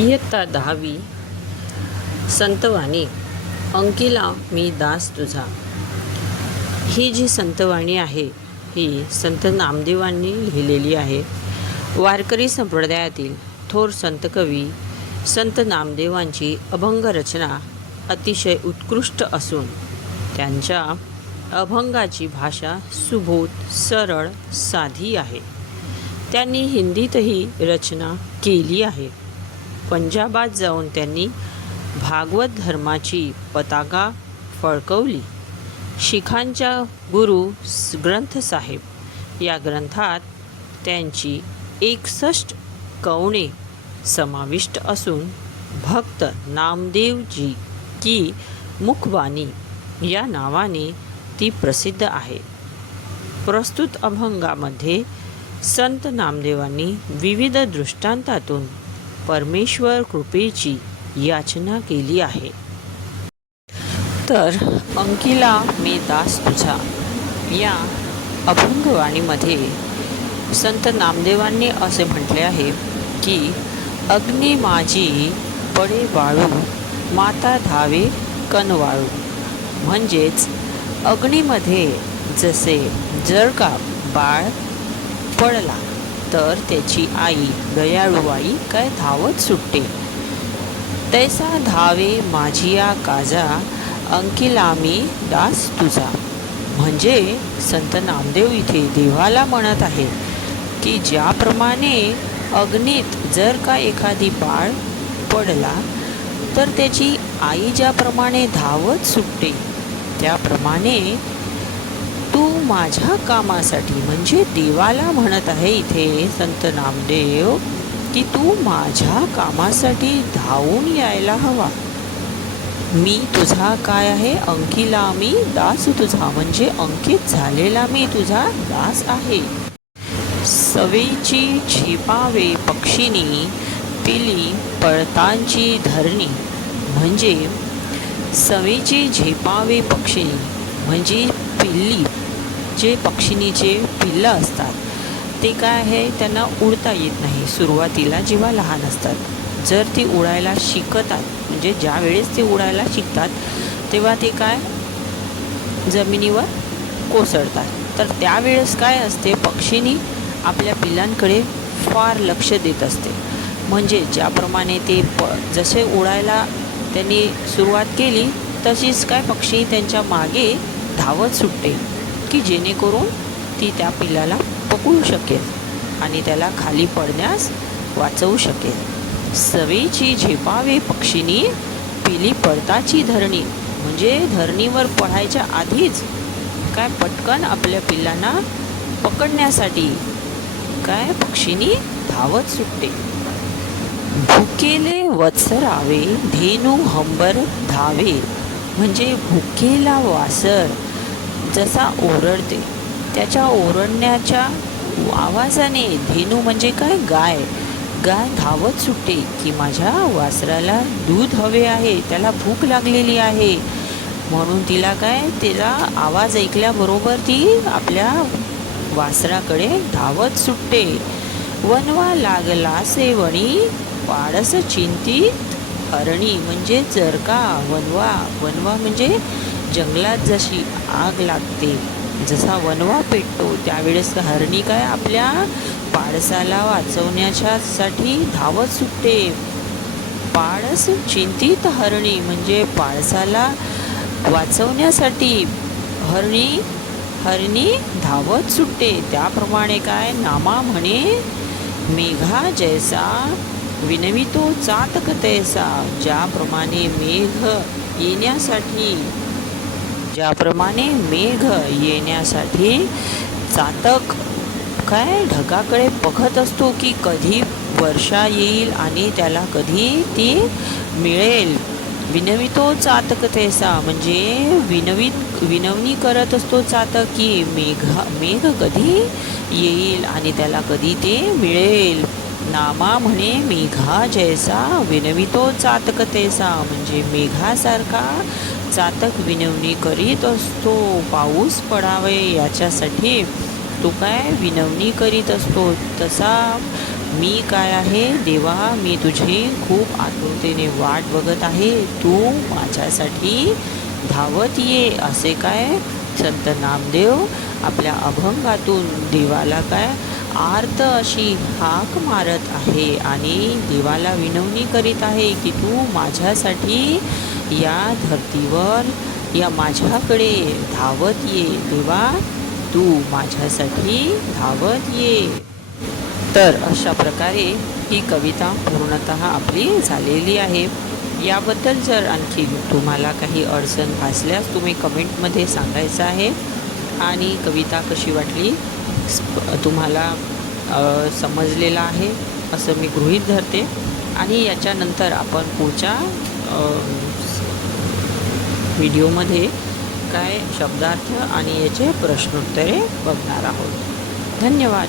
इयत्ता 10वी संतवाणी अंकिला मी दास तुझा. ही जी संतवाणी आहे ही संत नामदेवांनी लिहिलेली आहे. वारकरी संप्रदायातील थोर संतकवी संत नामदेवांची अभंग रचना अतिशय उत्कृष्ट असून त्यांच्या अभंगाची भाषा सुबोध, सरळ, साधी आहे. त्यांनी हिंदीतही रचना केली आहे. पंजाबात जाऊन त्यांनी भागवत धर्माची पताका फडकवली. शिखांच्या गुरु ग्रंथ साहेब या ग्रंथात त्यांची 61 कवणे समाविष्ट असून भक्त नामदेवजी की मुखबानी या नावाने ती प्रसिद्ध आहे. प्रस्तुत अभंगामध्ये संत नामदेवांनी विविध दृष्टांतातून परमेश्वर कृपेची याचना केली आहे. तर अंकिला मी दास तुझा या अभंगवाणीमध्ये संत नामदेवांनी असे म्हटले आहे की अग्नी माझी पडे वाळू, माता धावे कनवाळू. म्हणजेच अग्नीमध्ये जसे जर का बाळ पडला तर त्याची आई दयाळू आई काय धावत सुटते, तैसा धावे माझिया काजा अंकिला मी दास तुझा. म्हणजे संत नामदेव इथे देवाला म्हणत आहे की ज्याप्रमाणे अग्नीत जर का एखादी बाळ पडला तर त्याची आई ज्याप्रमाणे धावत सुटते त्याप्रमाणे तू माझ्या कामासाठी, म्हणजे देवाला म्हणत आहे इथे संत नामदेव की तू माझ्या कामासाठी धावून यायला हवा. मी तुझा काय आहे, अंकिला मी दास तुझा, म्हणजे अंकित झालेला मी तुझा दास आहे. सवेची झेपावे पक्षिणी, पिली पळतांची धरणी. म्हणजे सवेची झेपावे पक्षिणी म्हणजे पिल्ली, जे पक्षिणीचे पिल्लं असतात ते काय आहे, त्यांना उडता येत नाही सुरुवातीला जेव्हा लहान असतात. जर ते उडायला शिकतात, म्हणजे ज्या वेळेस ते उडायला शिकतात तेव्हा ते काय जमिनीवर कोसळतात. तर त्यावेळेस काय असते, पक्षिणी आपल्या पिल्लांकडे फार लक्ष देत असते. म्हणजे ज्याप्रमाणे ते जसे उडायला त्यांनी सुरुवात केली तशीच काय पक्षी त्यांच्या मागे धावत सुटते की जेणेकरून ती त्या पिल्लाला पकडू शकेल आणि त्याला खाली पडण्यास वाचवू शकेल. सवेची झेपावे पक्षिणी, पिली पडताची धरणी. म्हणजे धरणीवर पडायच्या आधीच काय पटकन आपल्या पिल्लांना पकडण्यासाठी काय पक्षिणी धावत सुटते. भुकेले वत्सरावे धेनू हंबर धावे. म्हणजे भुकेला वासर जसा ओरडते त्याच्या ओरडण्याच्या आवाजाने धेनू म्हणजे काय गाय धावत सुटते की माझ्या वासराला दूध हवे आहे, त्याला भूक लागलेली आहे. म्हणून तिला काय त्याचा आवाज ऐकल्याबरोबर ती आपल्या वासराकडे धावत सुटते. वनवा लागला सेवणी, पाडस चिंतित हरणी. म्हणजे जर का वनवा म्हणजे जंगलात जशी आग लागते, जसा वनवा पेटतो त्यावेळेस हरणी काय आपल्या पाडसाला वाचवण्यासाठी धावत सुटते. पाडस चिंतित हरणी म्हणजे पाडसाला वाचवण्यासाठी हरणी धावत सुटते. त्याप्रमाणे काय नामा म्हणे मेघा जैसा विनवितो चातक तैसा. ज्याप्रमाणे मेघ येण्यासाठी चातक काय ढगाकडे बघत असतो की कधी वर्षा येईल आणि त्याला कधी ती मिळेल. विनवितो चातक तैसा म्हणजे विनवणी करत असतो चातक की मेघ कधी येईल आणि त्याला कधी ते मिळेल. नामा म्हणे मेघा जैसा विनवितो चातक तैसा. म्हणजे मेघासारखा चातक विनवणी करीत असतो. पाऊस पडावे याच्यासाठी तो काय विनवणी करीत असतो. तसा मी काय आहे देवा, मी तुझी खूप आतुरतेने वाट बघत आहे, तू माझ्यासाठी धावत ये. असे काय संत नामदेव आपल्या अभंगातून देवाला काय आर्त अशी हाक मारत आहे आणि देवाला विनवणी करीत आहे की तू माझ्यासाठी या धर्तीवर या माझ्याकडे धावत ये देवा, तू माझ्यासाठी धावत ये. तर अशा प्रकारे ही कविता पूर्णतः आपली झालेली आहे. याबद्दल जर आणखी तुम्हाला काही अडचण भासल्यास तुम्ही कमेंटमध्ये सांगायचं आहे. आणि कविता कशी वाटली तुम्हाला समजलेलं आहे असं मी गृहीत धरते. आणि याच्यानंतर आपण पुढच्या व्हिडिओमध्ये काय शब्दार्थ आणि याचे प्रश्नोत्तरे बघणार आहोत. धन्यवाद.